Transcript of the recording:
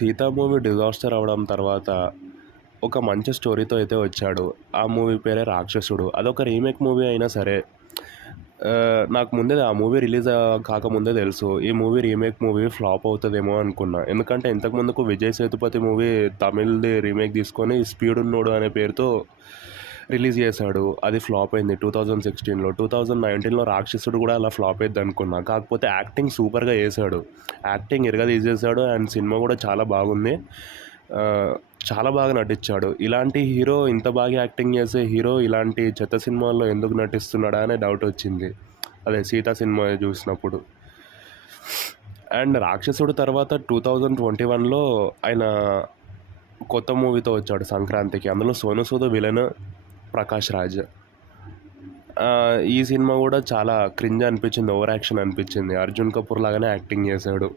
'Sita' movie disaster అవ్వడం తర్వాత ఒక మంచి స్టోరీతో అయితే వచ్చాడు. ఆ మూవీ పేరే 'రాక్షసుడు'. అదొక రీమేక్ మూవీ అయినా సరే నాకు ముందే ఆ మూవీ రిలీజ్ కాకముందే తెలుసు. ఈ మూవీ రీమేక్ మూవీ ఫ్లాప్ అవుతదేమో అనుకున్నా. ఎందుకంటే ఇంతకు ముందుకు 'విజయ్ సేతుపతి' మూవీ తమిళ్‌ది రీమేక్ తీసుకొని 'స్పీడున్నోడు' అనే పేరుతో రిలీజ్ చేశాడు. అది ఫ్లాప్ అయింది 2016లో. 2019లో 'రాక్షసుడు' కూడా అలా ఫ్లాప్ అయిద్దనుకున్నా. కాకపోతే యాక్టింగ్ సూపర్‌గా చేశాడు. యాక్టింగ్ ఇరగదీసేశాడు అండ్ సినిమా కూడా చాలా బాగుంది. చాలా బాగా నటించాడు. ఇలాంటి హీరో, ఇంత బాగా యాక్టింగ్ చేసే హీరో ఇలాంటి చెత్త సినిమాల్లో ఎందుకు నటిస్తున్నాడా అనే డౌట్ వచ్చింది. అదే 'సీత' సినిమా చూసినప్పుడు. అండ్ 'రాక్షసుడు' తర్వాత 2021లో ఆయన కొత్త మూవీతో వచ్చాడు సంక్రాంతికి. అందులో సోనూ సూద్ విలన్, ప్రకాష్ రాజ్. ఈ సినిమా కూడా చాలా క్రింజ్ అనిపించింది. ఓవర్ యాక్షన్ అనిపించింది. అర్జున్ కపూర్ లాగానే యాక్టింగ్ చేశాడు.